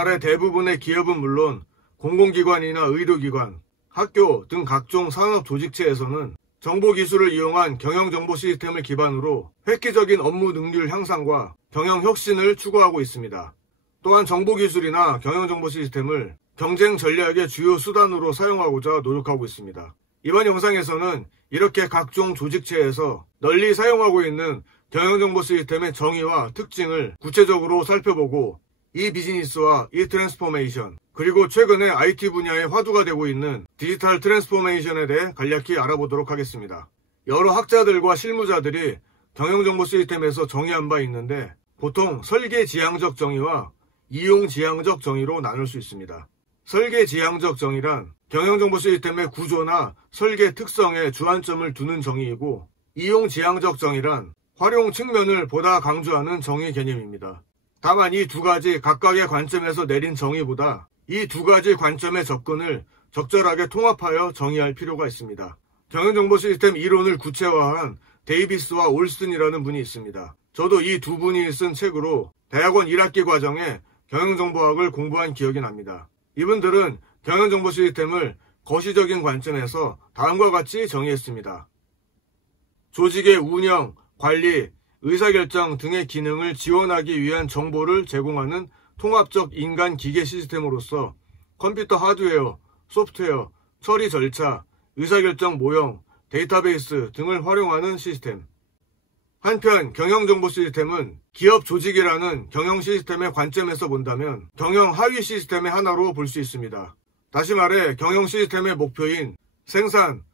우리나라의 대부분의 기업은 물론 공공기관이나 의료기관, 학교 등 각종 산업 조직체에서는 정보기술을 이용한 경영정보 시스템을 기반으로 획기적인 업무 능률 향상과 경영 혁신을 추구하고 있습니다. 또한 정보기술이나 경영정보 시스템을 경쟁 전략의 주요 수단으로 사용하고자 노력하고 있습니다. 이번 영상에서는 이렇게 각종 조직체에서 널리 사용하고 있는 경영정보 시스템의 정의와 특징을 구체적으로 살펴보고 이 비즈니스와 이 트랜스포메이션, 그리고 최근에 IT 분야에 화두가 되고 있는 디지털 트랜스포메이션에 대해 간략히 알아보도록 하겠습니다. 여러 학자들과 실무자들이 경영정보 시스템에서 정의한 바 있는데 보통 설계지향적 정의와 이용지향적 정의로 나눌 수 있습니다. 설계지향적 정의란 경영정보 시스템의 구조나 설계 특성에 주안점을 두는 정의이고, 이용지향적 정의란 활용 측면을 보다 강조하는 정의 개념입니다. 다만 이 두 가지 각각의 관점에서 내린 정의보다 이 두 가지 관점의 접근을 적절하게 통합하여 정의할 필요가 있습니다. 경영정보 시스템 이론을 구체화한 데이비스와 올슨이라는 분이 있습니다. 저도 이 두 분이 쓴 책으로 대학원 1학기 과정에 경영정보학을 공부한 기억이 납니다. 이분들은 경영정보 시스템을 거시적인 관점에서 다음과 같이 정의했습니다. 조직의 운영, 관리, 의사결정 등의 기능을 지원하기 위한 정보를 제공하는 통합적 인간-기계 시스템으로서 컴퓨터 하드웨어, 소프트웨어, 처리 절차, 의사결정 모형, 데이터베이스 등을 활용하는 시스템. 한편 경영정보 시스템은 기업 조직이라는 경영 시스템의 관점에서 본다면 경영 하위 시스템의 하나로 볼 수 있습니다. 다시 말해 경영 시스템의 목표인 생산,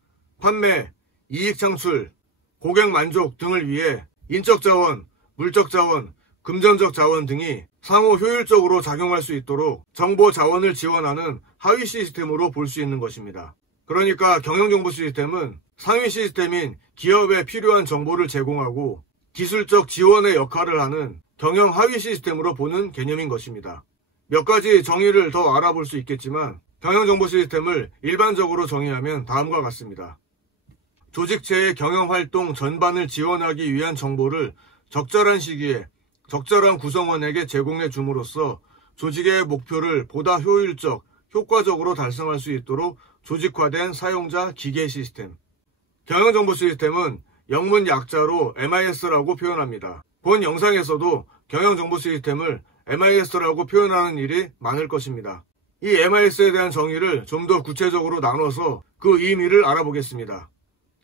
판매, 이익 창출, 고객 만족 등을 위해 인적 자원, 물적 자원, 금전적 자원 등이 상호 효율적으로 작용할 수 있도록 정보 자원을 지원하는 하위 시스템으로 볼 수 있는 것입니다. 그러니까 경영정보 시스템은 상위 시스템인 기업에 필요한 정보를 제공하고 기술적 지원의 역할을 하는 경영 하위 시스템으로 보는 개념인 것입니다. 몇 가지 정의를 더 알아볼 수 있겠지만 경영정보 시스템을 일반적으로 정의하면 다음과 같습니다. 조직체의 경영활동 전반을 지원하기 위한 정보를 적절한 시기에 적절한 구성원에게 제공해 줌으로써 조직의 목표를 보다 효율적, 효과적으로 달성할 수 있도록 조직화된 사용자 기계 시스템. 경영정보 시스템은 영문 약자로 MIS라고 표현합니다. 본 영상에서도 경영정보 시스템을 MIS라고 표현하는 일이 많을 것입니다. 이 MIS에 대한 정의를 좀 더 구체적으로 나눠서 그 의미를 알아보겠습니다.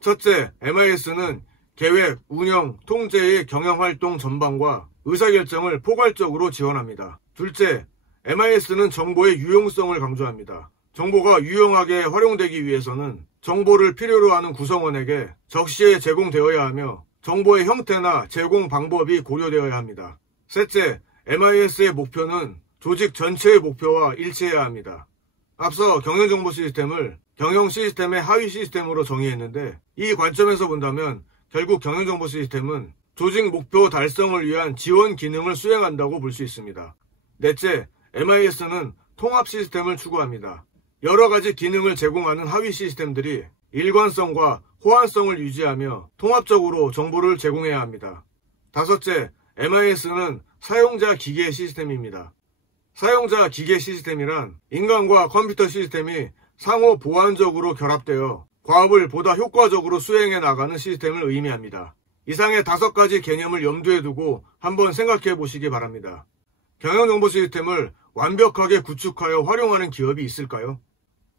첫째, MIS는 계획, 운영, 통제의 경영활동 전반과 의사결정을 포괄적으로 지원합니다. 둘째, MIS는 정보의 유용성을 강조합니다. 정보가 유용하게 활용되기 위해서는 정보를 필요로 하는 구성원에게 적시에 제공되어야 하며 정보의 형태나 제공 방법이 고려되어야 합니다. 셋째, MIS의 목표는 조직 전체의 목표와 일치해야 합니다. 앞서 경영정보 시스템을 경영 시스템의 하위 시스템으로 정의했는데 이 관점에서 본다면 결국 경영정보 시스템은 조직 목표 달성을 위한 지원 기능을 수행한다고 볼 수 있습니다. 넷째, MIS는 통합 시스템을 추구합니다. 여러 가지 기능을 제공하는 하위 시스템들이 일관성과 호환성을 유지하며 통합적으로 정보를 제공해야 합니다. 다섯째, MIS는 사용자 기계 시스템입니다. 사용자 기계 시스템이란 인간과 컴퓨터 시스템이 상호 보완적으로 결합되어 과업을 보다 효과적으로 수행해 나가는 시스템을 의미합니다. 이상의 5가지 개념을 염두에 두고 한번 생각해 보시기 바랍니다. 경영정보 시스템을 완벽하게 구축하여 활용하는 기업이 있을까요?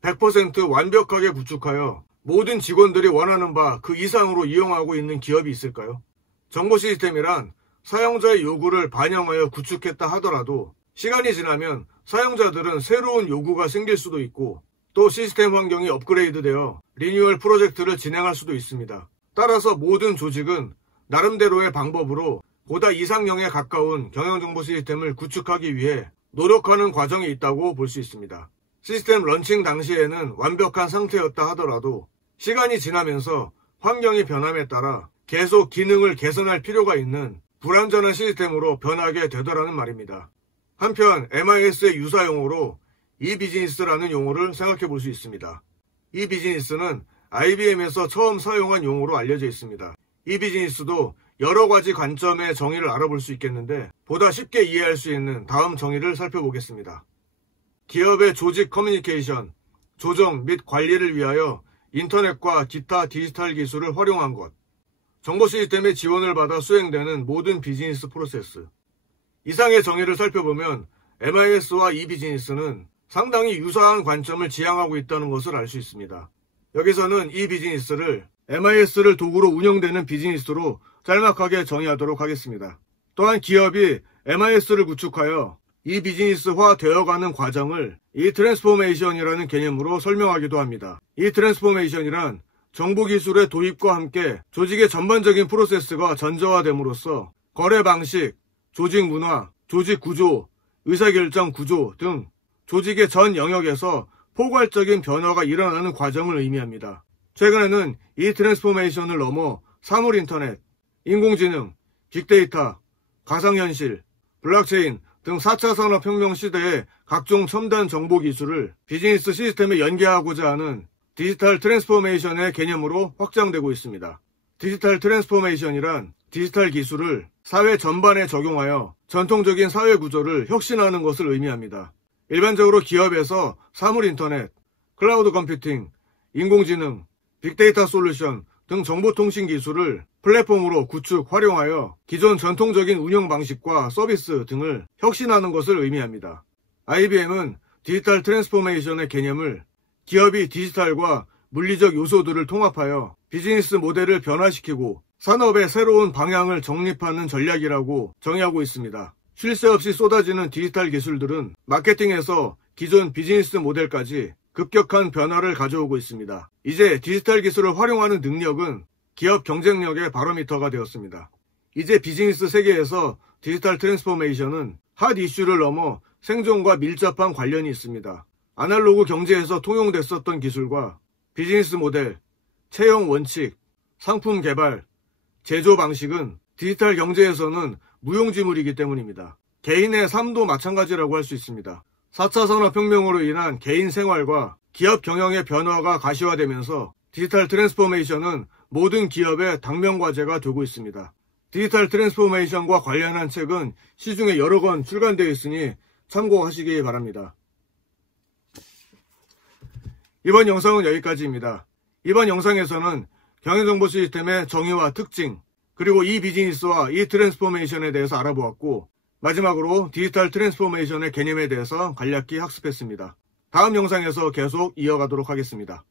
100% 완벽하게 구축하여 모든 직원들이 원하는 바 그 이상으로 이용하고 있는 기업이 있을까요? 정보 시스템이란 사용자의 요구를 반영하여 구축했다 하더라도 시간이 지나면 사용자들은 새로운 요구가 생길 수도 있고 또 시스템 환경이 업그레이드되어 리뉴얼 프로젝트를 진행할 수도 있습니다. 따라서 모든 조직은 나름대로의 방법으로 보다 이상형에 가까운 경영정보 시스템을 구축하기 위해 노력하는 과정이 있다고 볼 수 있습니다. 시스템 런칭 당시에는 완벽한 상태였다 하더라도 시간이 지나면서 환경이 변함에 따라 계속 기능을 개선할 필요가 있는 불완전한 시스템으로 변하게 되더라는 말입니다. 한편 MIS의 유사 용어로 이비즈니스라는 용어를 생각해 볼 수 있습니다. 이비즈니스는 IBM에서 처음 사용한 용어로 알려져 있습니다. 이비즈니스도 여러 가지 관점의 정의를 알아볼 수 있겠는데 보다 쉽게 이해할 수 있는 다음 정의를 살펴보겠습니다. 기업의 조직 커뮤니케이션, 조정 및 관리를 위하여 인터넷과 기타 디지털 기술을 활용한 것. 정보 시스템의 지원을 받아 수행되는 모든 비즈니스 프로세스. 이상의 정의를 살펴보면 MIS와 e비즈니스는 상당히 유사한 관점을 지향하고 있다는 것을 알 수 있습니다. 여기서는 이 비즈니스를 MIS를 도구로 운영되는 비즈니스로 짤막하게 정의하도록 하겠습니다. 또한 기업이 MIS를 구축하여 이 비즈니스화 되어가는 과정을 이 트랜스포메이션이라는 개념으로 설명하기도 합니다. 이 트랜스포메이션이란 정보기술의 도입과 함께 조직의 전반적인 프로세스가 전저화됨으로써 거래 방식, 조직 문화, 조직 구조, 의사결정 구조 등 조직의 전 영역에서 포괄적인 변화가 일어나는 과정을 의미합니다. 최근에는 이 트랜스포메이션을 넘어 사물인터넷, 인공지능, 빅데이터, 가상현실, 블록체인 등 4차 산업혁명 시대의 각종 첨단 정보기술을 비즈니스 시스템에 연계하고자 하는 디지털 트랜스포메이션의 개념으로 확장되고 있습니다. 디지털 트랜스포메이션이란 디지털 기술을 사회 전반에 적용하여 전통적인 사회 구조를 혁신하는 것을 의미합니다. 일반적으로 기업에서 사물인터넷, 클라우드 컴퓨팅, 인공지능, 빅데이터 솔루션 등 정보통신 기술을 플랫폼으로 구축, 활용하여 기존 전통적인 운영 방식과 서비스 등을 혁신하는 것을 의미합니다. IBM은 디지털 트랜스포메이션의 개념을 기업이 디지털과 물리적 요소들을 통합하여 비즈니스 모델을 변화시키고 산업의 새로운 방향을 정립하는 전략이라고 정의하고 있습니다. 쉴 새 없이 쏟아지는 디지털 기술들은 마케팅에서 기존 비즈니스 모델까지 급격한 변화를 가져오고 있습니다. 이제 디지털 기술을 활용하는 능력은 기업 경쟁력의 바로미터가 되었습니다. 이제 비즈니스 세계에서 디지털 트랜스포메이션은 핫 이슈를 넘어 생존과 밀접한 관련이 있습니다. 아날로그 경제에서 통용됐었던 기술과 비즈니스 모델, 채용 원칙, 상품 개발, 제조 방식은 디지털 경제에서는 무용지물이기 때문입니다. 개인의 삶도 마찬가지라고 할 수 있습니다. 4차 산업혁명으로 인한 개인 생활과 기업 경영의 변화가 가시화되면서 디지털 트랜스포메이션은 모든 기업의 당면과제가 되고 있습니다. 디지털 트랜스포메이션과 관련한 책은 시중에 여러 권 출간되어 있으니 참고하시기 바랍니다. 이번 영상은 여기까지입니다. 이번 영상에서는 경영정보 시스템의 정의와 특징, 그리고 이 비즈니스와 이 트랜스포메이션에 대해서 알아보았고, 마지막으로 디지털 트랜스포메이션의 개념에 대해서 간략히 학습했습니다. 다음 영상에서 계속 이어가도록 하겠습니다.